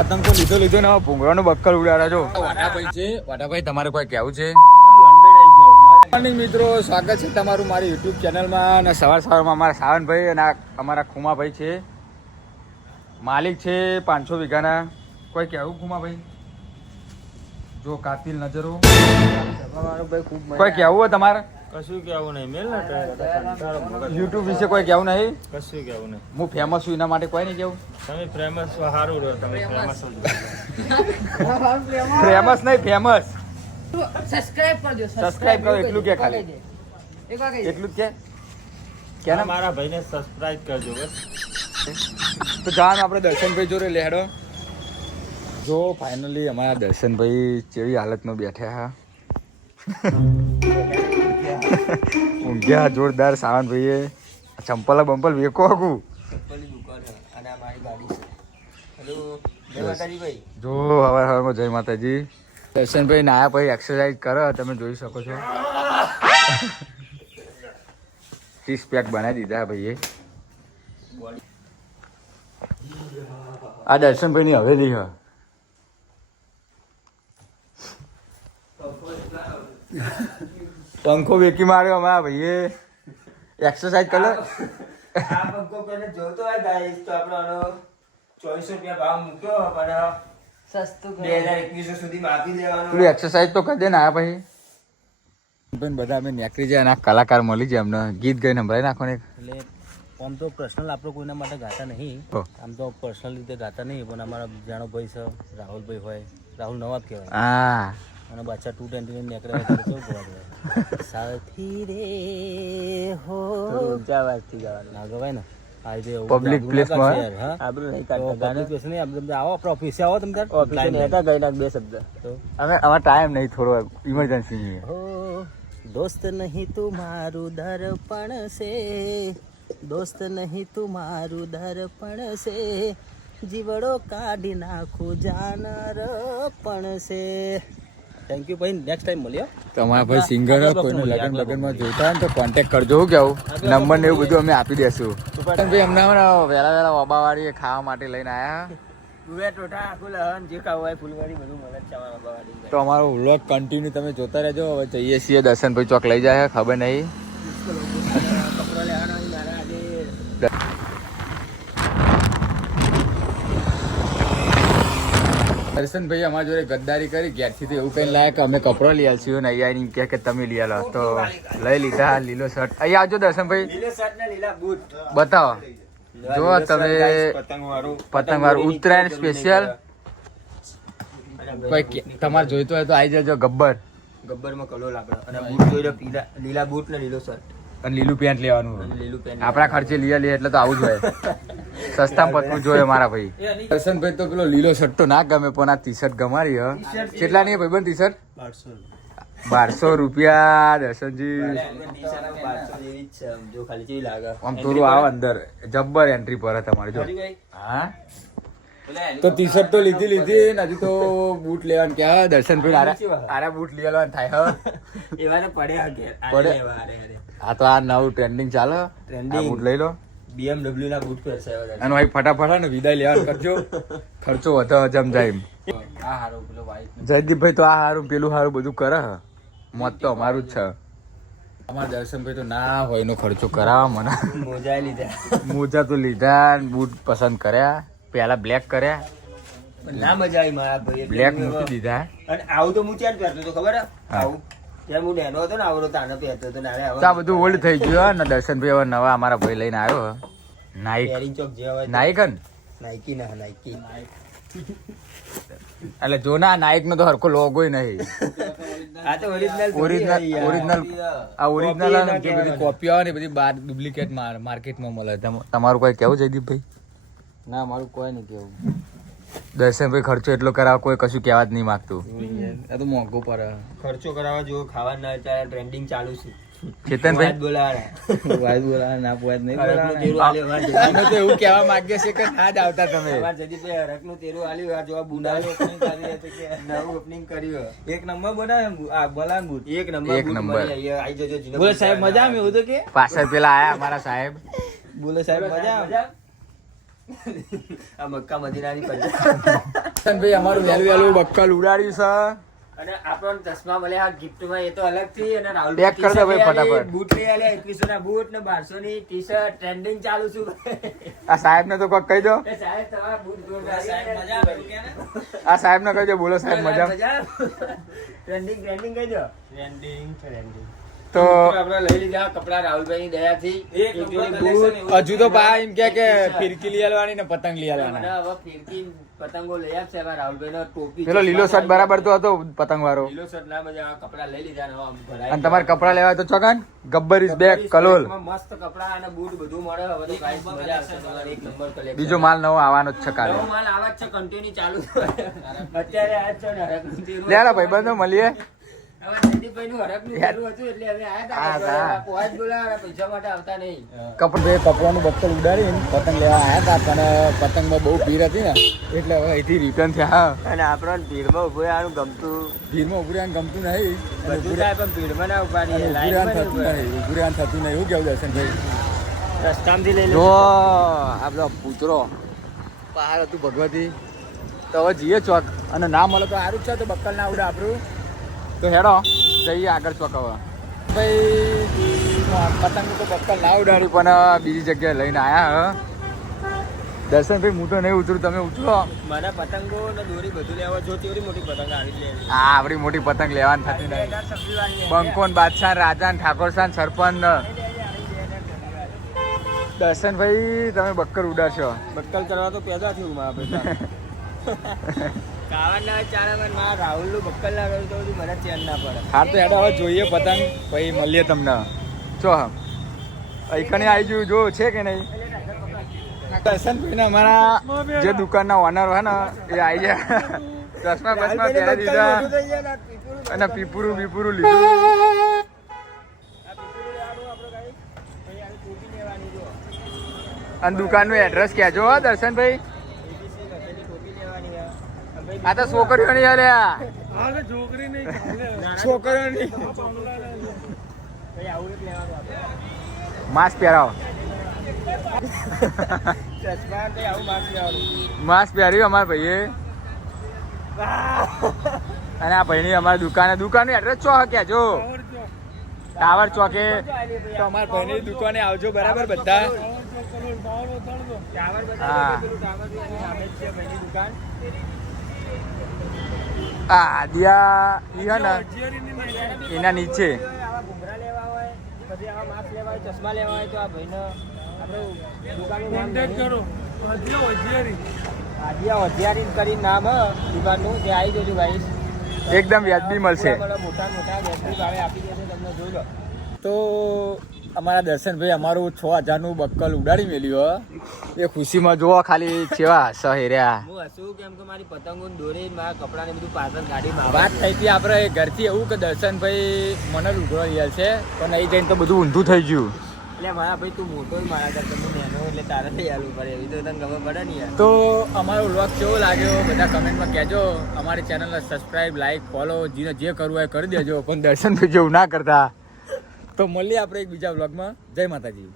પતંગ તો લીધો ને ભૂંગળાનું બક્કર ઉડાડ્યા છો. વાટાભાઈ છે. વાટાભાઈ તમારે કોઈ કહેવું છે? મોર્નિંગ મિત્રો, સ્વાગત છે તમારું મારી યુટ્યુબ ચેનલમાં. અને સવારમાં અમારા સાવનભાઈ અને અમારા ખુમાભાઈ છે, માલિક છે 500 વીઘાના. કોઈ કહેવું ખુમાભાઈ? જો કાતિલ નજરો. કોઈ કહેવું હોય તમારે? કશું કેવું નહીં. મેલ ને યુટ્યુબ વિશે કોઈ કહેવું નહીં? કશું કેવું નહીં. હું ફેમસ છું એના માટે કોઈ નહીં કેવું. તમે ફેમસ સારું રહ્યો. તમે ફેમસ ફેમસ નહીં, ફેમસ. સબસ્ક્રાઇબ કરજો. સબસ્ક્રાઇબ કરો એટલું કે ખાલી એટલું જ કે ના મારા ભાઈને સબસ્ક્રાઇબ કરજો બસ. તો જવાનું આપણે દર્શનભાઈ જોડે લેડો. જો ફાઇનલી અમારા દર્શનભાઈ કેવી હાલતમાં બેઠા હા. ઊંઘ્યા જોરદાર. સાવનભાઈએ ચંપલ બંપલ વેકો હકું. જો હવાર હવારમાં જય માતાજી. દર્શનભાઈ નાયા પછી એક્સરસાઇઝ કરો, તમે જોઈ શકો છો. 30 પેક બનાવી દીધા ભાઈએ. આ દર્શનભાઈની હવેલી હ. પંખો વેકી માર્યો અમારા ભાઈએ. એક્સરસાઇઝ કરો. આ પંખો કોઈને જોતો હોય ગાઈસ તો આપણો 2400 રૂપિયા ભાવ મૂક્યો પણ સસ્તું 2021 સુધીમાં આપી દેવાનો. પેલું એક્સરસાઇઝ તો કરી દે ને આ પછી. પણ બધા અમે નીકળી જાય અને આ કલાકાર મળી જાય અમને ગીત ગાઈને સંભળાવી નાખો ને. એટલે આમ તો પર્સનલ આપણે કોઈના માટે ગાતા નહીં. આમ તો પર્સનલ રીતે ગાતા નહીં, પણ અમારા જાણો ભાઈ છે રાહુલભાઈ હોય. રાહુલ નવાબ કહેવાય. હા અને બાદશાહ 220 નીકળ્યા કેવું ગવાય સાથી રે હો ઊંચા અવાજથી ગાવાનું ના ગવાય ને. પબ્લિક પ્લેસમાં આવો ઓફિસે આવો તમે બે શબ્દ અમે અમારો ટાઈમ નહીં, થોડો ઇમરજન્સી. હો દોસ્ત નહીં તું મારું દર્પણ છે, દોસ્ત નહીં તું મારું દર્પણ છે, જીવડો કાઢી નાખું જાનર પણ છે. થેન્ક યુ ભાઈ. નેક્સ્ટ ટાઈમ મળ્યો. તમારા ભાઈ સિંગર કોઈનું લગન બગનમાં જોઈતા હોય ને તો કોન્ટેક્ટ કરજો. હું કેવું નંબર ને એવું બધું અમે આપી દેશું. ભાઈ અમને વહેલા ઓબાવાળી ખાવા માટે લઈને આવ્યા. તો અમારો વ્લોગ કન્ટિન્યુ તમે જોતા રહેજો. હવે જઈએ છીએ દર્શનભાઈ ચોક લઈ જાય ખબર નહીં. દર્શનભાઈ અમારા જોડે ગદ્દારી કરી ઘેરથી તો એવું કઈ લાયા કે અમે કપડો લઈ આવીશું ને અહીંયા કે તમે લઈ આલો તો લઈ લીધા. લીલો શર્ટ અહીંયા આવજો દર્શનભાઈ, લીલો શર્ટ ને લીલા બૂટ બતાવો. જો તમે પતંગ વાળું ઉત્તરાયણ સ્પેશિયલ કોઈ તમારે જોઈતો હોય તો આવી જજો. ગબ્બર ગબ્બરમાં કલર આપણે અને બૂટ જોઈ લો પીલા લીલા બૂટ ને લીલો શર્ટ અને લીલું પેન્ટ લેવાનું. લીલું પેન્ટ આપણા ખર્ચે લઈએ એટલે તો આવું જ હોય. સસ્તામાં પતવું જોઈએ મારા ભાઈ. દર્શનભાઈ તો પેલો લીલો શર્ટ તો ના ગમે પણ આ ટી શર્ટ ગમારી હ. કેટલા ની ભાઈ ટી શર્ટ? 1200 રૂપિયા. દર્શનજી જો ખાલી કેવી લાગે આમ થોડું આવ અંદર જબ્બર એન્ટ્રી પર તમારે જો. હા તો ટી શર્ટ તો લીધી ને હજુ તો બૂટ લેવાનું ક્યાં દર્શનભાઈ આરા બૂટ લેવાનું થાય હ. એવાને પડ્યા પડે. આ તો આ નવું ટ્રેન્ડિંગ ચાલે. Trending. બૂટ લઈ લો. BMW ના બૂટ પહેરશે અને ભાઈ ફટાફટ ને વિદાય લેવાનું કરજો. ખર્ચો વધે જમ જાય. જયદીપભાઈ તો આ હારું પેલું હારું બધું કરે હ. મોત તો અમારું જ છે. અમારા દર્શનભાઈ તો ના હોય એનો ખર્ચો કરાવે મને. મોજા લીધા મોજા તો લીધા, બૂટ પસંદ કર્યા, પેલા બ્લેક કર્યા, ના મજા આવી મારા ભાઈ. બ્લેક મૂકી દીધા. અને આવું તો હું ત્યાં જ પહેરતો હતો ખબર હે? આવું ત્યાં હું નેનો હતો ને આવડો તાનો પહેરતો હતો ને તો આ બધું ઓલ્ડ થઈ ગયું ને. દર્શનભાઈ હવે નવા અમારા ભાઈ લઈને આવ્યો નાઈક. પેરિંગ ચોક જેવા નાઈક ને નાઈકી ના નાઈકી એટલે જો ના નાઈક નો તો હરખો લોગો નહીં. આ તો ઓરિજિનલ ઓરિજિનલ આ ઓરિજિનલ જે બધી કોપી આવે ને બધી બાર ડુપ્લિકેટ માર્કેટમાં મળે. તમારું કોઈ કેવું જયદીપભાઈ? ના મારું કોઈ નહીં કેવું. દર્શનભાઈ ખર્ચો એટલો કરાવો કોઈ કશું કહેવા જ નહીં માંગતું. આ તો મોંઘું પડે. ખર્ચો કરાવવા જો ખાવા ના ચાલે ટ્રેન્ડિંગ ચાલુ છે. ચેતનભાઈ વાય બોલા ના પોવાય નહીં હરકનું તેરું આલ્યું અમાર અમે તો એવું કહેવા માંગીએ છીએ કે ના જ આવતા તમે. જયદીપભાઈ હરકનું તેરું આલ્યું. આ જો આ બુનાનું opening કરી હતું કે નવું opening કર્યું. એક નંબર બનાવે આ બોલા બૂટ. એક નંબર એક બૂટ નંબર. મળી અહીંયા આઈ જજો જીનો બોલે સાહેબ મજા આવે એવું તો કે પાછળ પેલા આયા અમારા સાહેબ. બોલે સાહેબ મજા આવે. આ મક્કા મદીનાની પડી ભાઈ અમારું વહેલું બક્કલ ઉડાડ્યું છે. અને આપણને ચશ્મા મળ્યા ગિફ્ટમાં, એ તો અલગથી. અને રાહુલ Pack કરી દો ભાઈ ફટાફટ. બૂટ લઈ આલ્યા 2100 ના બૂટ ને 1200 ની ટી-શર્ટ ટ્રેન્ડિંગ ચાલુ છું. આ સાહેબ ને તો કોક કહી દો. એ સાહેબ તમારા બૂટ જોરદાર છે. આ સાહેબ ને કહી દો. બોલો સાહેબ મજા. ટ્રેન્ડિંગ કહી દો. તો આપણે લઈ લીધા કપડા રાહુલભાઈ ની દયાથી. એક હજુ તો બા એમ કે ફિરકી લઈ આલવાની ને પતંગ લઈ આલવાના. હવે ફિરકી પતંગો લઈ આપશે. હવે રાહુલભાઈ નો ટોપી પેલો લીલો શર્ટ બરાબર તો હતો પતંગ વાળો. લીલો શર્ટ ના મજા કપડા લઈ લીધા ને હવે ભરાઈ અને તમારે કપડા લેવા તો ચોકાન ગબ્બર ઇઝ બેક કલોલ. મસ્ત કપડા અને બૂટ બધું મળે. હવે તો price મજા આવશે. તમારે એક નંબર collection. બીજો માલ નવો આવવાનો જ છે કાલે. નવો માલ આવે જ છે કન્ટિન્યુ ચાલુ. અત્યારે આ જ છે ને હરકનું તેરું. લે આ ભાઈબંધો મળીએ. હવે જયદીપભાઈનું હરકનું તેરું હતું એટલે હવે આયા હતા. કોઈ જ બોલાવા પૈસા માટે આવતા નહીં. કપડાનું બક્કલ ઉડાડીને પતંગ લેવા આવ્યા હતા પણ પતંગમાં બહુ ભીડ હતી ને એટલે હવે અહીંથી રિટર્ન થયા. અને આપણને ભીડમાં ઉભું રહેવાનું ગમતું ભીડમાં ઉભું રહેવાનું ગમતું નહીં. બધું થાય પણ ભીડમાં ના ઉભા રહીએ. ઉભું રહેવાનું થતું નહીં. ઉભું રહેવાનું થતું નહીં. એવું કેવું દર્શનભાઈ? રસ્તામાંથી લઈ જો આપણો પૂતરો પહાડ હતું ભગવતી. તો હવે જઈએ ચોક અને ના મળે તો સારું જ છે. તો બક્કલ ના આવડે આપણું તો હેડો જઈએ આગળ ચોક. હવે ભાઈ પતંગ તો બક્કલ ના ઉડાડી પણ બીજી જગ્યાએ લઈને આવ્યા. દર્શનભાઈ હું તો નહીં ઉતરું, તમે ઉતરો. મને પતંગો ને દોરી બધું લેવા જો તેવડી મોટી પતંગ આવી છે. હા આપણી મોટી પતંગ લેવાની થતી નહીં. બંકોન બાદશાહ રાજા ઠાકોર શાહ સરપંચ દર્શનભાઈ તમે બક્કર ઉડાડશો. બક્કલ કરવા તો પેદા થયું આપણે. કાવાના ચારામાં માં રાહુલનું બક્કલ ના કર્યું તો બધું મને ચેન ના પડે. હા તો હેડો હવે જોઈએ પતંગ પછી મળીએ તમને. ચો અહીંકને આવી ગયું જો છે કે નહીં. દર્શનભાઈ ને અમારા જે દુકાનના ઓનર હોય ને એ આવી ગયા. ચશ્મા બસમાં પહેરી દીધા અને પીપુરું બીપુરું લીધું. અને દુકાનનું એડ્રેસ કહેજો હો દર્શનભાઈ. આ તો છોકરીઓ નહીં અલ્યા. છોકરીઓ નહીં. માસ્ક પહેરાવો. માસ્ક પહેર્યું અમારા ભાઈએ. અને આ ભાઈની અમારી દુકાનનું એડ્રેસ ચો કહેજો. ટાવર ચોકે તો અમારા ભાઈની દુકાને આવજો બરાબર બધા. હા આ દિયા ઈ હે ને એના નીચે ચશ્મા લેવા હોય તો આ ભાઈને આપણે દુકાનનું વધિયારી કરીને નામ દુકાનનું ત્યાં આવી જજો ગાઈસ. એકદમ વ્યાજબી મળશે. મોટા વ્યાજબી ભાવે આપી દેશે તમને. જોઈ લો. તો અમારા દર્શનભાઈ અમારું 6000નું બક્કલ ઉડાડી મેલ્યું. એ ખુશીમાં જોવો ખાલી કેવા સહેર્યા. હું હસું કેમ કે મારી પતંગો દોરી મારા કપડા ને બધું પાછળ ગાડીમાં વાત થઈ હતી આપણે ઘરથી એવું કે દર્શનભાઈ મને લુગડો યાર છે પણ અહીં જઈને તો બધું ઊંધું થઈ ગયું. એટલે મારા ભાઈ તું મોટો મારા કરતા હું નાનો એટલે તારે થઈ આલવું પડે એવી તો તને ખબર પડે ને યાર. તો અમારો વ્લોગ કેવો લાગ્યો બધા કમેન્ટમાં કહેજો. અમારી ચેનલને સબસ્ક્રાઇબ લાઈક ફોલો જે કરવું હોય કરી દેજો પણ દર્શનભાઈ જેવું ના કરતા. તો મળીએ આપણે એક બીજા વ્લોગમાં. જય માતાજી.